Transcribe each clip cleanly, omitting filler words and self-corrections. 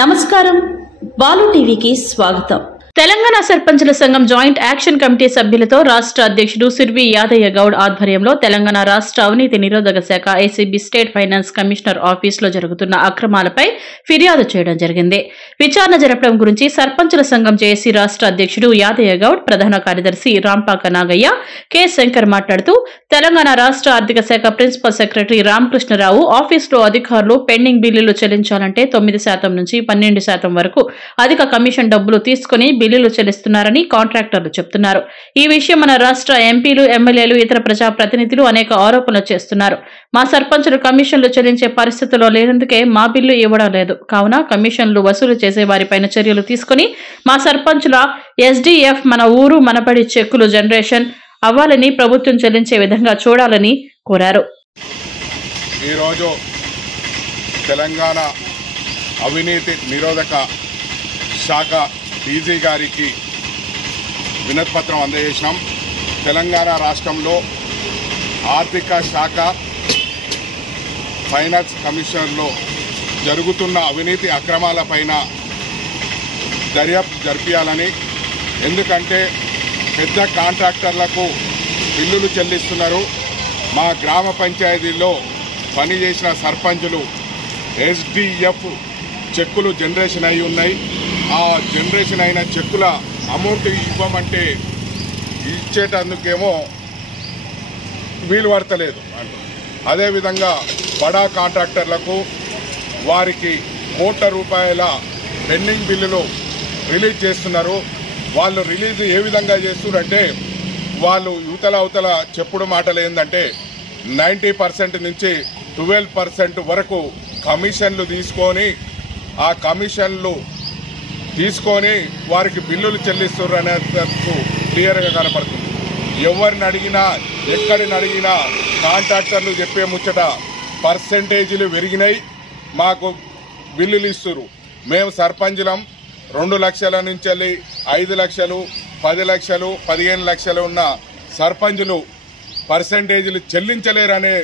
నమస్కారం బాలు టీవీకి స్వాగతం। తెలంగాణ సర్పంచుల సంఘం జాయింట్ యాక్షన్ కమిటీ సభ్యులతో రాష్ట్ర అధ్యక్షుడు సిర్వి యాదయ్య గౌడ్ ఆధ్వర్యంలో తెలంగాణ రాష్ట్ర అవినీతి నిరోధక శాఖ ఏసీబీ స్టేట్ ఫైనాన్స్ కమిషనర్ ఆఫీసులో జరుగుతున్న అక్రమాలపై ఫిర్యాదు చేయడం జరిగింది। విచారణ జరపడం గురించి సర్పంచుల సంఘం జేఏసీ రాష్ట్ర అధ్యక్షుడు యాదయ్య గౌడ్, ప్రధాన కార్యదర్శి రాంపాక నాగయ్య, కె శంకర్ మాట్లాడుతూ తెలంగాణ రాష్ట్ర ఆర్థిక శాఖ ప్రిన్సిపల్ సెక్రటరీ రామకృష్ణరావు ఆఫీసులో అధికారులు పెండింగ్ బిల్లులు చెల్లించాలంటే 9% నుంచి 12% వరకు అధిక కమిషన్ డబ్బులు తీసుకుని బిల్లులు చెల్లిస్తున్నారని కాంట్రాక్టర్లు చెబుతున్నారు। ఈ విషయం మన రాష్ట్ర ఎంపీలు, ఎమ్మెల్యేలు, ఇతర ప్రజా ప్రతినిధులు అనేక ఆరోపణలు చేస్తున్నారు। మా సర్పంచులు కమిషన్లు చెల్లించే పరిస్థితిలో లేనందుకే మా బిల్లు ఇవ్వడం లేదు, కావున కమిషన్లు వసూలు చేసే వారిపైన చర్యలు తీసుకుని మా సర్పంచుల ఎస్డీఎఫ్ మన ఊరు మనబడి చెక్కులు జనరేషన్ అవ్వాలని ప్రభుత్వం చెల్లించే విధంగా చూడాలని కోరారు। ఈ రోజు తెలంగాణ అవినీతి నిరోధక శాఖ డీజీ గారికి వినతిపత్రం అందజేసినాం। తెలంగాణ రాష్ట్రంలో ఆర్థిక శాఖ ఫైనాన్స్ కమిషన్లో జరుగుతున్న అవినీతి అక్రమాలపైన దర్యాప్తు జరిపించాలని, ఎందుకంటే పెద్ద కాంట్రాక్టర్లకు బిల్లులు చెల్లిస్తున్నారు। మా గ్రామ పంచాయతీల్లో పనిచేసిన సర్పంచులు ఎస్డీఎఫ్ చెక్కులు జనరేషన్ అయి ఉన్నాయి। ఆ జనరేషన్ అయిన చెక్కుల అమౌంట్ ఇవ్వమంటే ఇచ్చేటందుకేమో వీలు పడతలేదు। అదేవిధంగా బడా కాంట్రాక్టర్లకు వారికి కోట్ల రూపాయల పెండింగ్ బిల్లులు రిలీజ్ చేస్తున్నారు। వాళ్ళు రిలీజ్ ఏ విధంగా చేస్తున్నారంటే, వాళ్ళు అవతల చెప్పుడు మాటలు ఏంటంటే 90% నుంచి 12% వరకు కమిషన్లు తీసుకొని వారికి బిల్లులు చెల్లిస్తున్నారు అనేందుకు క్లియర్గా కనపడుతుంది। ఎవరిని అడిగినా ఎక్కడిని అడిగినా కాంట్రాక్టర్లు చెప్పే ముచ్చట పర్సెంటేజీలు పెరిగినాయి, మాకు బిల్లులు ఇస్తున్నారు। మేము సర్పంచులం 2 లక్షల నుంచి 5 లక్షలు, 10 లక్షలు, 15 లక్షలు ఉన్న సర్పంచులు పర్సెంటేజీలు చెల్లించలేరనే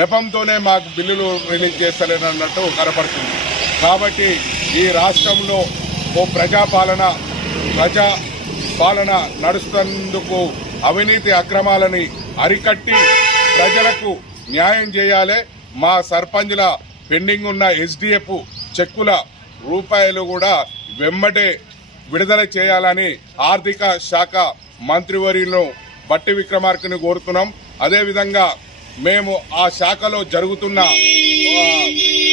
నెపంతోనే మాకు బిల్లులు రిలీజ్ చేస్తలేరన్నట్టు కనపడుతుంది। కాబట్టి ఈ రాష్ట్రంలో ప్రజాపాలన నడుస్తున్నందుకు అవినీతి అక్రమాలని అరికట్టి ప్రజలకు న్యాయం చేయాలి। మా సర్పంచుల పెండింగ్ ఉన్న ఎస్డీఎఫ్ చెక్కుల రూపాయలు కూడా వెంబటే విడుదల చేయాలని ఆర్థిక శాఖ మంత్రివర్యులను బట్టి విక్రమార్కని కోరుతున్నాం। అదేవిధంగా మేము ఆ శాఖలో జరుగుతున్న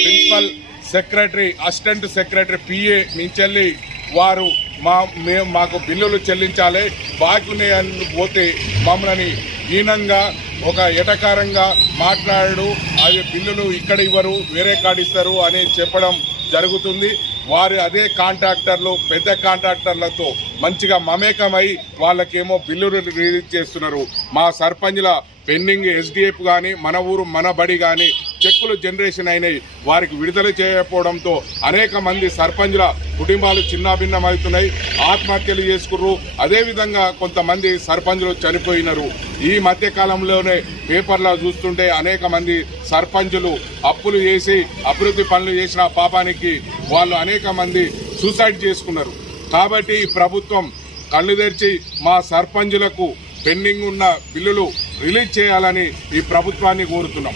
principal secretary, assistant secretary, PA నుంచి వారు మాకు బిల్లులు చెల్లించాలి, బాకీ పోతే మమ్మల్ని హీనంగా ఒక ఎటకారంగా మాట్లాడు, అది బిల్లులు ఇక్కడ ఇవ్వరు వేరే కాడ ఇస్తారు అని చెప్పడం జరుగుతుంది। వారు అదే కాంట్రాక్టర్లు పెద్ద కాంట్రాక్టర్లతో మంచిగా మమేకమై వాళ్ళకేమో బిల్లులు రిలీజ్ చేస్తున్నారు। మా సర్పంచుల పెండింగ్ ఎస్డీఎఫ్ కానీ, మన ఊరు మన బడి కానీ చెక్కులు జనరేషన్ అయినాయి, వారికి విడుదల చేయకపోవడంతో అనేక మంది సర్పంచుల కుటుంబాలు చిన్నాభిన్నమవుతున్నాయి, ఆత్మహత్యలు చేసుకుర్రు। అదేవిధంగా కొంతమంది సర్పంచులు చనిపోయినారు। ఈ మధ్య కాలంలోనే పేపర్లో చూస్తుంటే అనేక మంది సర్పంచులు అప్పులు చేసి అభివృద్ధి పనులు చేసిన పాపానికి వాళ్ళు అనేక మంది సూసైడ్ చేసుకున్నారు। కాబట్టి ప్రభుత్వం కళ్ళు తెరిచి మా సర్పంచులకు పెండింగ్ ఉన్న బిల్లులు రిలీజ్ చేయాలని ఈ ప్రభుత్వాన్ని కోరుతున్నాం।